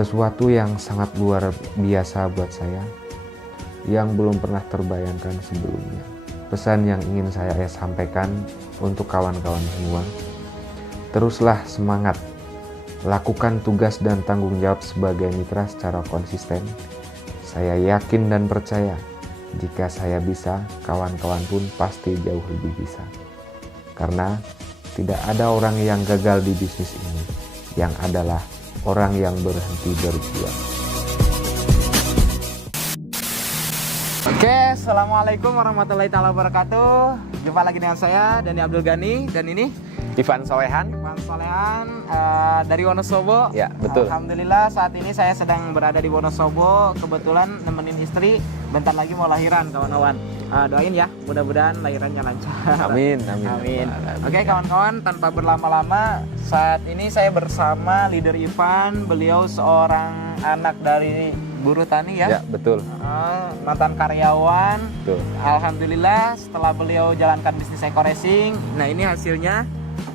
sesuatu yang sangat luar biasa buat saya, yang belum pernah terbayangkan sebelumnya. Pesan yang ingin saya sampaikan untuk kawan-kawan semua, teruslah semangat, lakukan tugas dan tanggung jawab sebagai mitra secara konsisten. Saya yakin dan percaya, jika saya bisa, kawan-kawan pun pasti jauh lebih bisa. Karena tidak ada orang yang gagal di bisnis ini, yang adalah orang yang berhenti berjuang. Oke, assalamualaikum warahmatullahi wabarakatuh. Jumpa lagi dengan saya Dani Abdul Ghani, dan ini Ivan Solehan. Dari Wonosobo. Ya, betul. Alhamdulillah saat ini saya sedang berada di Wonosobo. Kebetulan nemenin istri, bentar lagi mau lahiran, kawan-kawan. Doain ya, mudah-mudahan lahirannya lancar. Amin. Oke, kawan-kawan, tanpa berlama-lama, saat ini saya bersama leader Ivan. Beliau seorang anak dari buruh tani ya. Ya, betul. Mantan karyawan. Betul. Alhamdulillah setelah beliau jalankan bisnis Eko Racing, nah ini hasilnya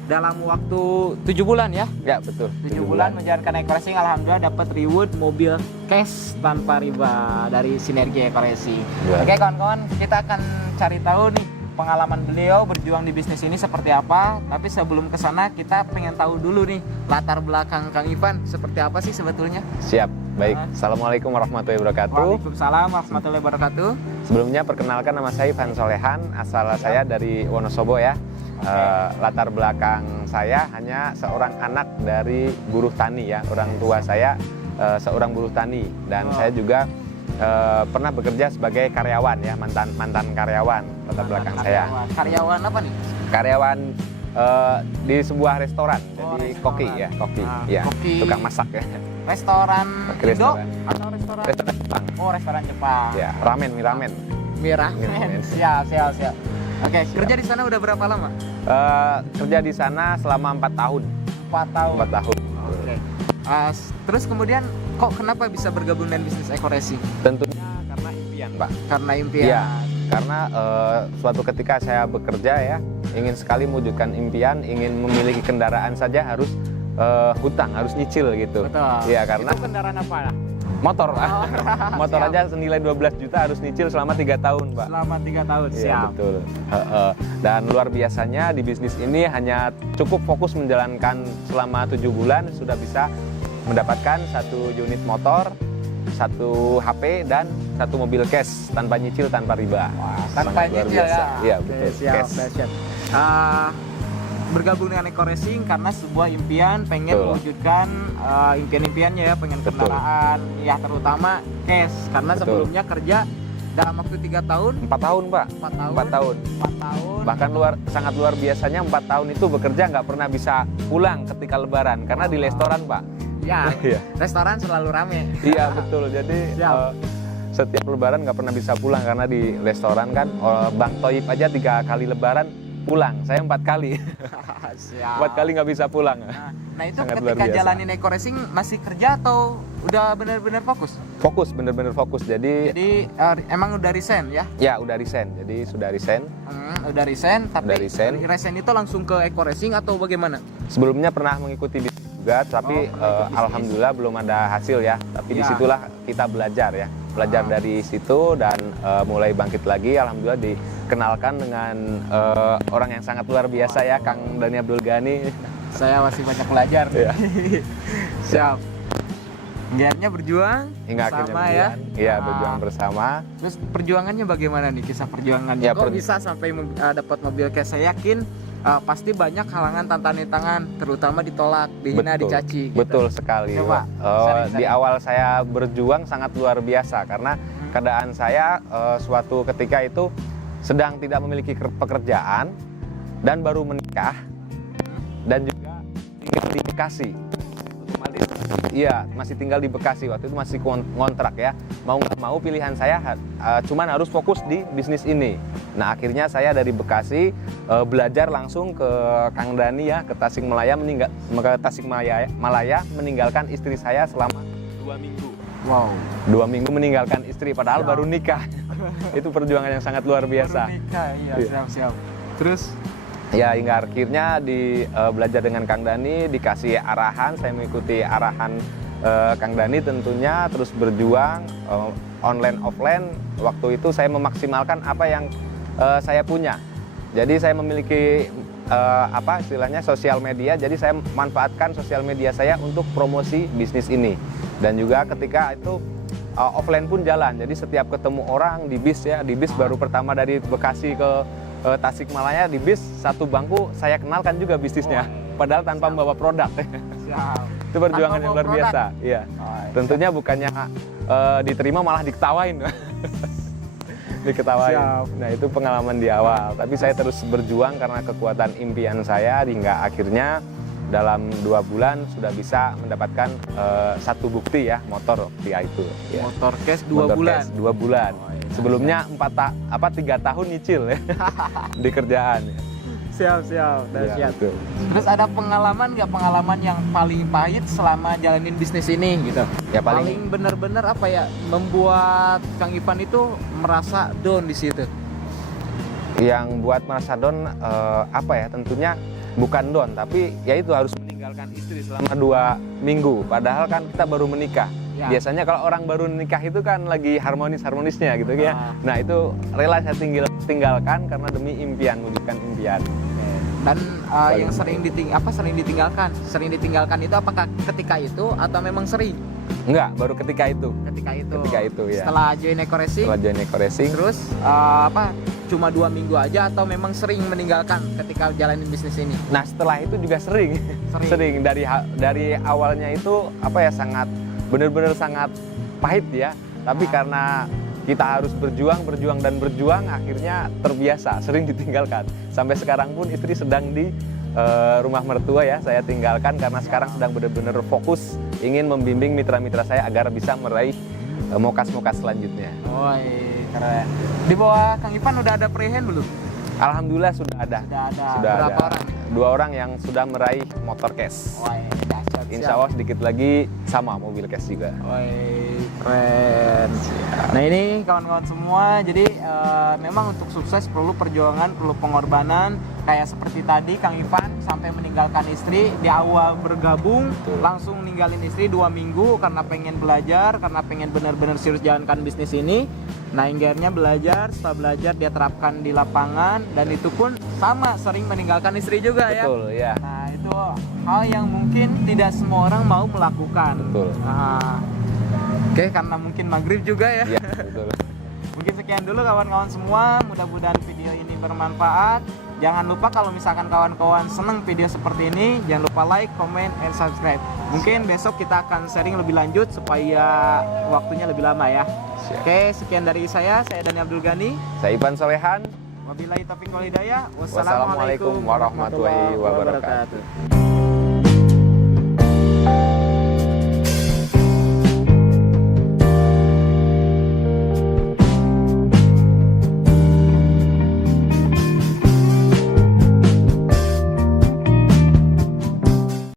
dalam waktu 7 bulan ya. Ya, betul. 7 bulan menjalankan Eko Racing, alhamdulillah dapat reward mobil cash tanpa riba dari Sinergi Eko Racing. Ya. Oke kawan-kawan, kita akan cari tahu nih pengalaman beliau berjuang di bisnis ini seperti apa. Tapi sebelum ke sana kita pengen tahu dulu nih latar belakang Kang Ivan seperti apa sih sebetulnya. Siap. Baik. Assalamualaikum warahmatullahi wabarakatuh. Waalaikumsalam warahmatullahi wabarakatuh. Sebelumnya perkenalkan, nama saya Ivan Solehan, asal saya dari Wonosobo ya. Latar belakang saya hanya seorang anak dari buruh tani ya. Orang tua saya seorang buruh tani, dan saya juga pernah bekerja sebagai karyawan ya, mantan karyawan latar belakang saya. Karyawan apa nih? Karyawan di sebuah restoran, jadi restoran. koki ya, ya, koki. tukang masak ya. Restoran Indo Restoran. atau restoran Jepang. Oh, restoran Jepang. Ya, ramen. Mie ramen. Siap. Oke, kerja di sana udah berapa lama? Kerja di sana selama 4 tahun. 4 tahun. 4 tahun. Oke. Terus kemudian kok kenapa bisa bergabung dengan bisnis Eko Racing? Tentunya karena impian, Pak. Karena impian. Iya, karena suatu ketika saya bekerja ya, ingin sekali mewujudkan impian, ingin memiliki kendaraan saja harus hutang, harus nyicil gitu. Betul. Iya, karena itu kendaraan apa? motor. Motor siap. aja senilai 12 juta harus nyicil selama 3 tahun, Pak. Selama 3 tahun, Iya, siap. betul. Dan luar biasanya di bisnis ini hanya cukup fokus menjalankan selama 7 bulan sudah bisa mendapatkan 1 unit motor, 1 HP, dan 1 mobil cash tanpa nyicil, tanpa riba. Wah, tanpa Sangat luar nyicil biasa. ya. Iya, Oke, betul. siap, Cash. dahsyat. Bergabung dengan Eko Racing karena sebuah impian, pengen Betul. mewujudkan impian-impiannya ya, pengen Betul. kendaraan ya, terutama cash, karena Betul. sebelumnya kerja dalam waktu 3 tahun 4 tahun, Pak. 4 tahun 4 tahun. 4 tahun Bahkan sangat luar biasanya 4 tahun itu bekerja nggak pernah bisa pulang ketika lebaran karena di restoran, Pak. ya. Iya. Restoran selalu rame. Iya, betul. Jadi Siap. setiap lebaran nggak pernah bisa pulang karena di restoran kan. Bang Toib aja 3 kali lebaran pulang, saya 4 kali. Siap. 4 kali nggak bisa pulang. Nah itu Sangat luar ketika biasa. jalanin Eko Racing masih kerja atau udah benar-benar fokus? Fokus, bener-bener fokus. Jadi Emang udah resign ya? ya udah resign. Jadi sudah resign. Udah resign, tapi Udah resign. resign itu langsung ke Eko Racing atau bagaimana? Sebelumnya pernah mengikuti bisnis juga, tapi alhamdulillah belum ada hasil ya. Tapi Ya. disitulah kita belajar ya. Belajar dari situ dan mulai bangkit lagi. Alhamdulillah dikenalkan dengan orang yang sangat luar biasa ya, Kang Dani Abdul Ghani. Saya masih banyak belajar. Iya. Siap. Niatnya berjuang Hingga akhirnya bersama ya. Iya, berjuang bersama. Terus perjuangannya bagaimana nih, kisah perjuangannya? Ya, Kok bisa sampai dapat mobil cash? Saya yakin pasti banyak halangan, tantangan, terutama ditolak, dihina, Betul. dicaci. Gitu. Betul sekali. Coba, Di awal saya berjuang sangat luar biasa karena keadaan saya suatu ketika itu sedang tidak memiliki pekerjaan dan baru menikah dan juga tinggal di Bekasi. Iya, masih tinggal di Bekasi, waktu itu masih kontrak ya. Mau nggak mau pilihan saya cuman harus fokus di bisnis ini. Nah akhirnya saya dari Bekasi belajar langsung ke Kang Dani ya, ke Tasikmalaya, meninggalkan istri saya selama 2 minggu. Wow. 2 minggu meninggalkan istri, padahal baru nikah. Itu perjuangan yang sangat luar biasa. Baru nikah, iya. Siap. Terus? Ya hingga akhirnya belajar dengan Kang Dani, dikasih arahan, saya mengikuti arahan Kang Dani tentunya terus berjuang online offline. Waktu itu saya memaksimalkan apa yang saya punya. Jadi saya memiliki istilahnya sosial media. Jadi saya manfaatkan sosial media saya untuk promosi bisnis ini. Dan juga ketika itu offline pun jalan. Jadi setiap ketemu orang di bis ya, di bis baru pertama dari Bekasi ke Tasikmalaya, di bis satu bangku saya kenalkan juga bisnisnya. Padahal tanpa membawa produk. Siap. Itu perjuangan yang luar biasa. Iya. Tentunya bukannya diterima malah diketawain. Diketawain. Siap. Nah, itu pengalaman di awal. Tapi saya terus berjuang karena kekuatan impian saya hingga akhirnya dalam 2 bulan sudah bisa mendapatkan satu bukti ya, motor VIA itu. Ya. Motor cash 2 bulan. 2 bulan. Sebelumnya 3 tahun nyicil ya di kerjaan. Ya. Siap. Ya, Dahsyat. betul. Terus ada pengalaman yang paling pahit selama jalanin bisnis ini gitu? Ya, paling benar-benar apa ya, membuat Kang Ivan itu merasa down di situ. Yang buat merasa down tentunya bukan down, tapi ya itu harus meninggalkan istri selama 2 minggu. Padahal kan kita baru menikah. Ya. Biasanya kalau orang baru nikah itu kan lagi harmonis-harmonisnya gitu ya. Nah, itu rela saya tinggalkan karena demi impian, mewujudkan impian. Dan yang sering ditinggalkan itu apakah ketika itu atau memang sering? Enggak, baru ketika itu. Ketika itu ya. Setelah Join Eco Racing. Setelah join Eco Racing. Terus cuma 2 minggu aja atau memang sering meninggalkan ketika jalanin bisnis ini? Nah, setelah itu juga sering. Sering dari awalnya itu benar-benar sangat pahit ya. Tapi karena kita harus berjuang, akhirnya terbiasa, sering ditinggalkan. Sampai sekarang pun istri sedang di rumah mertua ya, saya tinggalkan karena sekarang sedang benar-benar fokus ingin membimbing mitra-mitra saya agar bisa meraih mokas-mokas selanjutnya. Keren. Di bawah Kang Ivan udah ada pre-hand belum? Alhamdulillah sudah ada. Berapa orang? 2 orang yang sudah meraih motor cash. Dahsyat. Insya Allah sedikit lagi sama mobil cash juga. Keren. Nah, ini kawan-kawan semua, jadi memang untuk sukses perlu perjuangan, perlu pengorbanan. Kayak seperti tadi Kang Ivan sampai meninggalkan istri di awal bergabung. Betul. Langsung ninggalin istri 2 minggu karena pengen belajar, karena pengen benar-benar serius jalankan bisnis ini. Nah, akhirnya belajar, setelah belajar dia terapkan di lapangan, dan itu pun sama, sering meninggalkan istri juga. Betul, ya. Nah, itu hal yang mungkin tidak semua orang mau melakukan. Betul. Nah, oke, karena mungkin maghrib juga ya. Iya, betul. Mungkin sekian dulu kawan-kawan semua, mudah-mudahan video ini bermanfaat. Jangan lupa kalau misalkan kawan-kawan seneng video seperti ini, jangan lupa like, comment, and subscribe. Mungkin besok kita akan sharing lebih lanjut supaya waktunya lebih lama ya. Siap. Oke, sekian dari saya Dani Abdul Ghani. Saya Ivan Solehan. Wabillahi taufiq wal hidayah. Wassalamualaikum warahmatullahi wabarakatuh.